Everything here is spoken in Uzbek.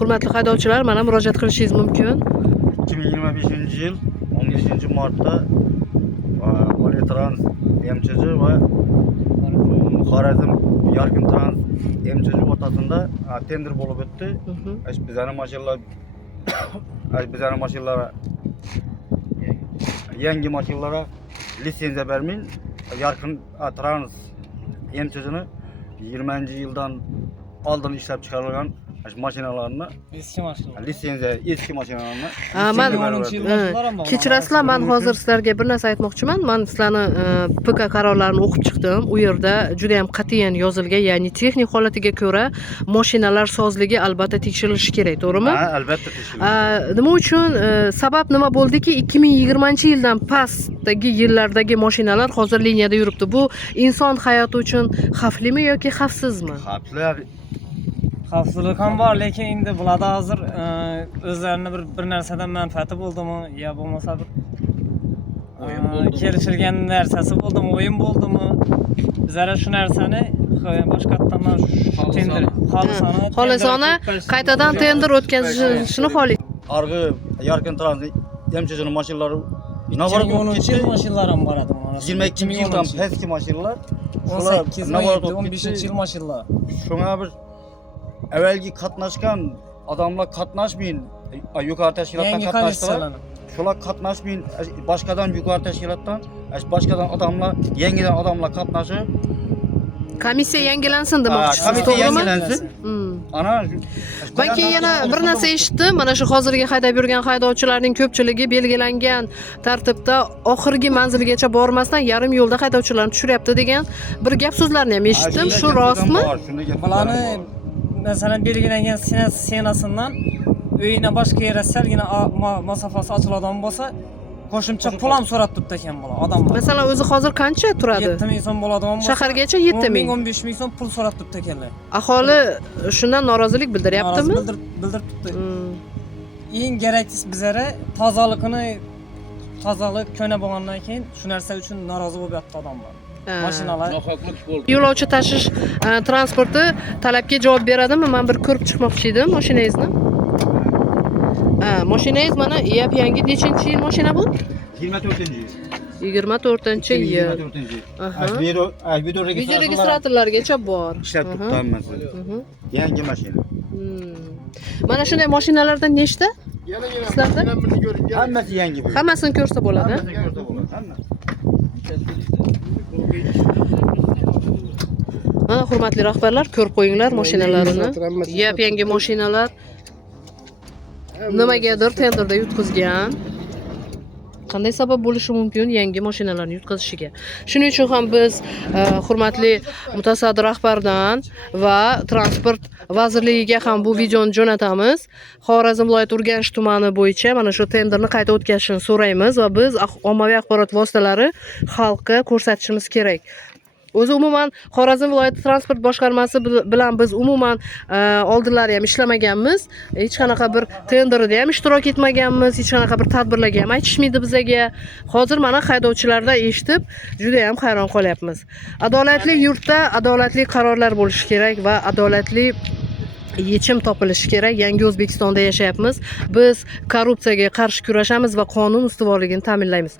Hurmatli haydovchilar, mana murojaat qilishingiz mumkin. 2025-yil 17-martda Politrans MCC va Xorazm Yarqin Trans MCC o'rtasida tender bo'lib o'tdi. Bizlarning mashinalar yangi mashinalara litsenziya bermeyin. Yarqin Trans MCC'ni 20-yildan oldin ishlab chiqarilgan mashinalarni litsenziya eski mashinalarni kechirasizlar, men hozir sizlarga bir narsa aytmoqchiman. Men sizlarni PK qarorlarini o'qib chiqdim. U yerda juda ham qat'iyan yozilgan, ya'ni texnik holatiga ko'ra mashinalar sozligi albatta tekshirilishi kerak, to'g'rimi? Ha, albatta tekshirilishi. Nima uchun? Sabab nima bo'ldiki, 2020-yildan pastdagi yillardagi mashinalar hozir liniyada yuribdi. Bu inson hayoti uchun xavflimi yoki xavfsizmi? Xavfli. Xavfsizlik ham bor, lekin endi bularda hozir o'zlarini bir narsadan manfaati bo'ldimi, yo bo'lmasa bir kelishilgan narsasi bo'ldimi, o'yin bo'ldimi? Bizlar shu narsani boshqatdan tender xolisona qaytadan tender o'tkazishni xohlaymiz. Arg'i Yarqin Trans MCC'ning mashinalari inovarat 2010 mashinalar ham bor edi. 22-yildan pastki mashinalar 18-15 yil mashinalar. Shunga bir avvalgi qatnashgan odamlar qatnashmayin, yuqori tashkilotdan qatnashdilar. Shular qatnashmayin, boshqadan yuqori tashkilotdan, boshqadan odamlar, yangidan odamlar qatnashib, Komissiya yangilansin demoqchisiz, komissiya to'g'rimi? yangilansin. Ana Men keyin yana bir narsa eshitdim. Mana shu hozirgi haydab yurgan haydovchilarning ko'pchiligi belgilangan tartibda oxirgi manzilgacha bormasdan yarim yo'lda haydovchilarni tushiryapti degan bir gap so'zlarni ham eshitdim. Shu rostmi? Bularni masalan belgilangan senasidan uyina boshqa yere salgina masofasi ochiladigan bo'lsa, qo'shimcha pul ham so'rab turibdi ekan bular odamlar. Masalan, o'zi hozir qancha turadi? 7 ming so'm bo'ladigan bo'lsa, shahargacha 7 ming, 15 ming so'm pul so'rab turibdi ekanlar. Aholi shundan norozilik bildiryaptimi? Bildirib turibdi. Eng keraklisi bizlari tozalik ko'na bo'lgandan keyin shu narsa uchun norozi bo'lib yotdi odamlar. Mashinalar yo'lovchi tashish transporti talabga javob beradimi? Men bir ko'rib chiqmoqchi edim mashinangizni. Mashinangiz mana yangi nechinchi yil mashina bu? 24-yil. 24-yil. Video registratorlargacha bor. Ishlab turibdi hammasi. Yangi mashina. Mana shunday mashinalardan nechta? Sizlarda? Hammasi yangi. Hammasini ko'rsa bo'ladi. Mana hurmatli rahbarlar, ko'rib qo'yinglar mashinalarini. Yangi mashinalar nimagadir tenderda yutqizgan. Qanday sabab bo'lishi mumkin yangi mashinalarni yutqazishiga? Shuning uchun ham biz hurmatli mutasaddi rahbardan va transport vazirligiga ham bu videoni jo'natamiz. Xorazm viloyati Urganch tumani bo'yicha mana shu tenderni qayta o'tkazishini so'raymiz va biz ommaviy axborot vositalari xalqqa ko'rsatishimiz kerak. O'zi umuman Xorazm viloyati transport boshqarmasi bilan biz umuman oldinlari ham ishlamaganmiz. Hech qanaqa bir tenderda ham ishtirok etmaganmiz, hech qanaqa bir tadbirlarga ham aytishmaydi bizaga. Hozir mana haydovchilardan eshitib, juda ham hayron qolyapmiz. Adolatli yurtda adolatli qarorlar bo'lishi kerak va adolatli yechim topilishi kerak. Yangi O'zbekistonda yashayapmiz. Biz korrupsiyaga qarshi kurashamiz va qonun ustuvorligini ta'minlaymiz.